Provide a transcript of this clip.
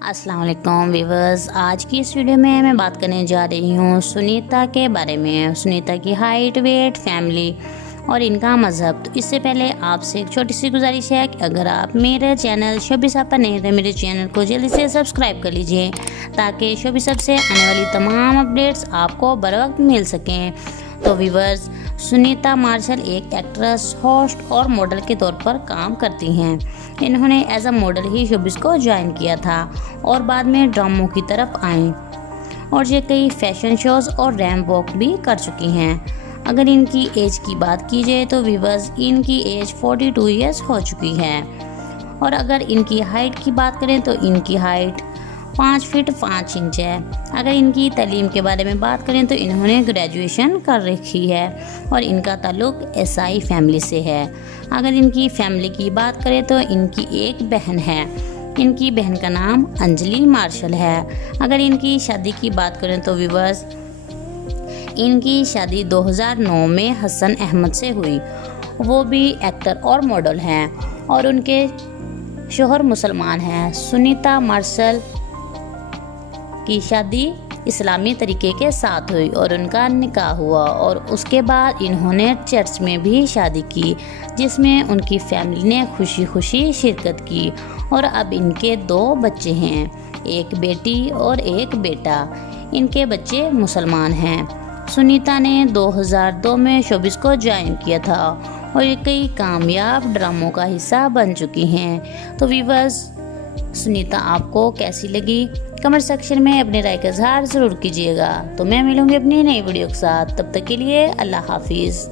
अस्सलाम वालेकुम व्यूअर्स। आज की इस वीडियो में मैं बात करने जा रही हूँ सुनीता के बारे में। सुनीता की हाइट, वेट, फैमिली और इनका मज़हब। तो इससे पहले आपसे एक छोटी सी गुजारिश है कि अगर आप मेरे चैनल शोबिसा पर नए हैं, मेरे चैनल को जल्दी से सब्सक्राइब कर लीजिए ताकि शोबिसा से आने वाली तमाम अपडेट्स आपको बर वक्त मिल सकें। तो व्यूअर्स, सुनीता मार्शल एक एक्ट्रेस, होस्ट और मॉडल के तौर पर काम करती हैं। इन्होंने एज अ मॉडल ही शोबिस को ज्वाइन किया था और बाद में ड्रामों की तरफ आईं और ये कई फैशन शोज़ और रैंप वॉक भी कर चुकी हैं। अगर इनकी एज की बात की जाए तो व्यूअर्स, इनकी एज 42 ईयर्स हो चुकी है। और अगर इनकी हाइट की बात करें तो इनकी हाइट 5 फीट 5 इंच है। अगर इनकी तालीम के बारे में बात करें तो इन्होंने ग्रेजुएशन कर रखी है और इनका ताल्लुक एसआई फैमिली से है। अगर इनकी फैमिली की बात करें तो इनकी एक बहन है। इनकी बहन का नाम अंजलि मार्शल है। अगर इनकी शादी की बात करें तो व्यूअर्स, इनकी शादी 2009 में हसन अहमद से हुई। वो भी एक्टर और मॉडल हैं और उनके शोहर मुसलमान हैं। सुनीता मार्शल की शादी इस्लामी तरीके के साथ हुई और उनका निकाह हुआ और उसके बाद इन्होंने चर्च में भी शादी की, जिसमें उनकी फैमिली ने खुशी खुशी शिरकत की। और अब इनके 2 बच्चे हैं, एक बेटी और एक बेटा। इनके बच्चे मुसलमान हैं। सुनीता ने 2002 में शोबिस को ज्वाइन किया था और ये कई कामयाब ड्रामों का हिस्सा बन चुकी हैं। तो व्यूअर्स, सुनीता आपको कैसी लगी? कमेंट सेक्शन में अपनी राय का इज़हार ज़रूर कीजिएगा। तो मैं मिलूंगी अपनी नई वीडियो के साथ। तब तक के लिए अल्लाह हाफिज़।